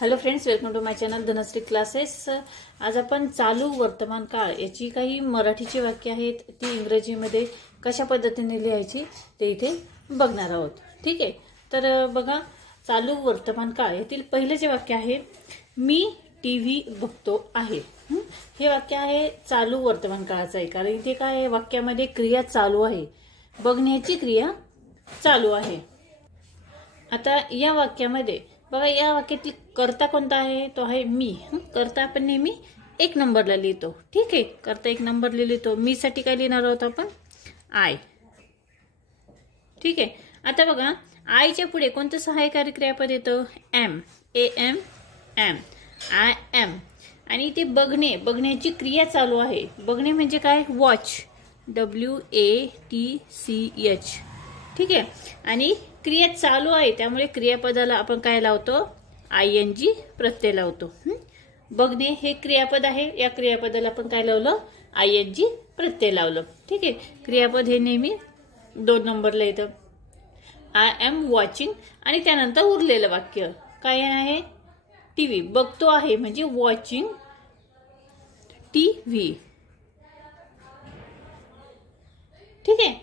Hello friends, welcome to my channel Dhanashree classes. आज आपण चालू वर्तमान काळ याची काही मराठीची वाक्य आहेत ती इंग्रजीमध्ये कशा पद्धतीने लिहायची ते इथे बघणार आहोत। ठीक आहे, तर बघा, चालू वर्तमान काळ यातील पहिले जे वाक्य आहे, मी टीव्ही बघतो आहे। हे वाक्य आहे चालू वर्तमान काळाचं आहे, कारण इथे काय आहे, वाक्यामध्ये क्रिया चालू आहे, बघण्याची क्रिया चालू आहे। आता या वाक्यामध्ये बघा, या वाक्यातील कर्ता कोणता आहे, तो आहे मी। कर्ता आपण नेहमी एक नंबरला लिहितो। ठीक आहे, कर्ता एक नंबरला लिहितो। मी साठी काय लिहिणार आहोत आपण, आय। ठीक आहे, आता बघा, आयच्या पुढे कोणतं सहाय्यकारी क्रियापद येतं, am, am, am, I am. आणि ते बघणे, बघण्याची क्रिया चालू आहे। बघणे म्हणजे काय, वॉच, WATCH। ठीक आहे, आणि क्रिया चालू आहे, त्यामुळे क्रियापदाला आपण काय लावतो, ING प्रत्यय लावतो। बघणे हे क्रियापद आहे, या क्रियापदाला आपण काय लावलं, ING प्रत्यय लावलं। ठीक आहे, क्रियापद हे नेहमी 2 नंबरला येतं। आय एम वॉचिंग, आणि त्यानंतर उरलेलं वाक्य काय आहे, टीव्ही बघतो आहे, म्हणजे वॉचिंग टीव्ही। ठीक आहे,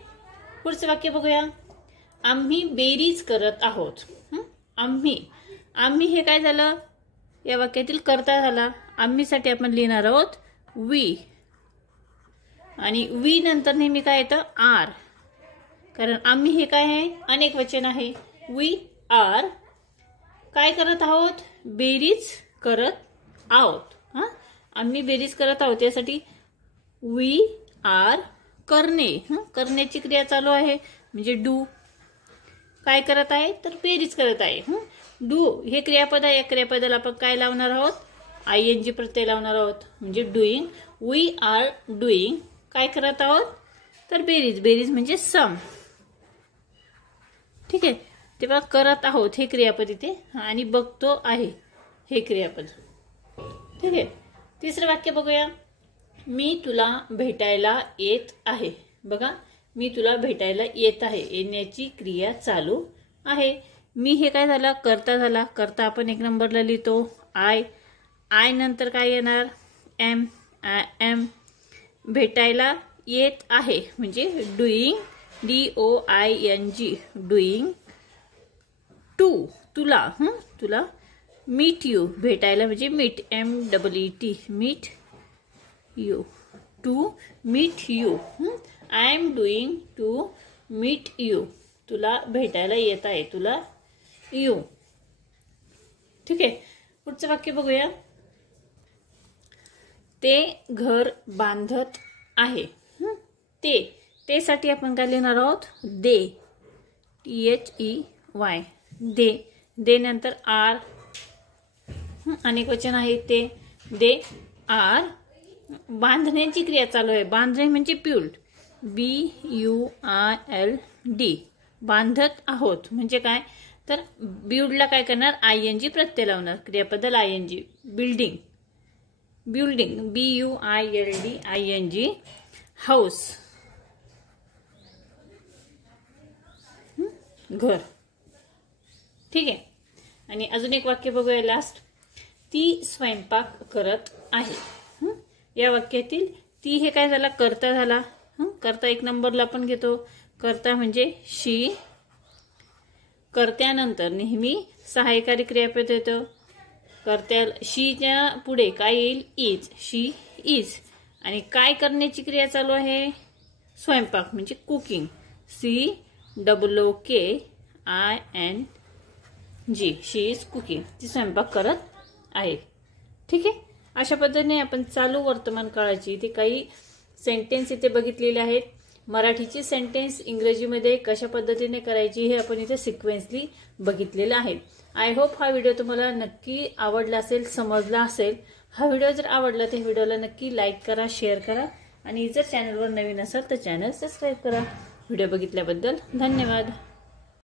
पुढचं वाक्य बघूया, आम्ही बेरीज करत आहोत। आम्ही हे काय झालं, या वाक्यातील कर्ता झाला। आम्ही साठी आपण लिहिणार आहोत वी, आणि वी नंतर नेहमी काय येतं, आर, कारण आम्ही हे काय आहे, अनेक वचन आहे। वी आर काय करत आहोत, बेरीज करत आहोत। आम्ही बेरीज करत आहोत, यासाठी वी आर करणे, करण्याची क्रिया चालू आहे, म्हणजे डू। काय करत आहे, तर बेरीज करत आहे। डू हे क्रियापद आहे, या क्रियापदाला आपण काय लावणार आहोत, ING प्रत्यय लावणार आहोत, म्हणजे डुईंग। वी आर डुईंग काय करत आहोत, तर बेरीज, बेरीज म्हणजे सम। ठीक आहे, तेव्हा करत आहोत हे क्रियापद इथे, आणि बघतो आहे हे क्रियापद। ठीक आहे, तिसरं वाक्य बघूया, मी तुला भेटायला येत आहे। बघा, मी तुला भेटायला येत आहे, येण्याची क्रिया चालू आहे। मी हे काय झाला, कर्ता झाला। कर्ता आपण एक नंबरला लिहितो, आय। आय नंतर काय येणार, एम, एम। भेटायला येत आहे म्हणजे डुईंग, DOING, डुईंग टू, तुला, तुला। मीट यू भेटायला म्हणजे meet, MEET, meet you, to meet you. I am doing to meet you, तुला भेटायला येत आहे, तुला यू। ठीक आहे, पुढचं वाक्य बघूया, ते घर बांधत आहे। ते साठी आपण काय लिहिणार आहोत, दे, THEY, दे नंतर आर, अनेक वचन आहे ते, दे आर। बांधण्याची क्रिया चालू आहे, बांधणे म्हणजे बिल्ड, BUILD, बांधत आहोत म्हणजे काय, तर बिल्डला काय करणार, ING प्रत्यय लावणार, क्रियापदाला ING, building, building, BUILDING, house, घर। ठीक आहे, आणि अजून एक वाक्य बघूया लास्ट, ती स्वयंपाक करत आहे। या वाक्यातील ती हे काय झाला, कर्ता झाला। कर्ता एक नंबरला आपण घेतो, कर्ता म्हणजे शी। कर्त्यानंतर नेहमी सहाय्यकारी क्रियापद येतं, कर्त्या शीच्या पुढे काय येईल, इज, शी इज। आणि काय करण्याची क्रिया चालू आहे, स्वयंपाक म्हणजे cooking, COOKING, she is cooking, ती स्वयंपाक करत आहे। ठीक आहे, अशा पद्धतीने आपण चालू वर्तमान काळाची इथे काही सेंटेन्स इथे बघितलेले आहेत। मराठीची सेंटेन्स इंग्रजीमध्ये कशा पद्धतीने करायची हे आपण इथे सिक्वेन्सली बघितलेलं आहे। आय होप हा व्हिडिओ तुम्हाला नक्की आवडला असेल, समजला असेल। हा व्हिडिओ जर आवडला तर व्हिडिओला नक्की लाईक करा, शेअर करा, आणि जर चॅनलवर नवीन असाल तर चॅनल सबस्क्राईब करा। व्हिडिओ बघितल्याबद्दल धन्यवाद।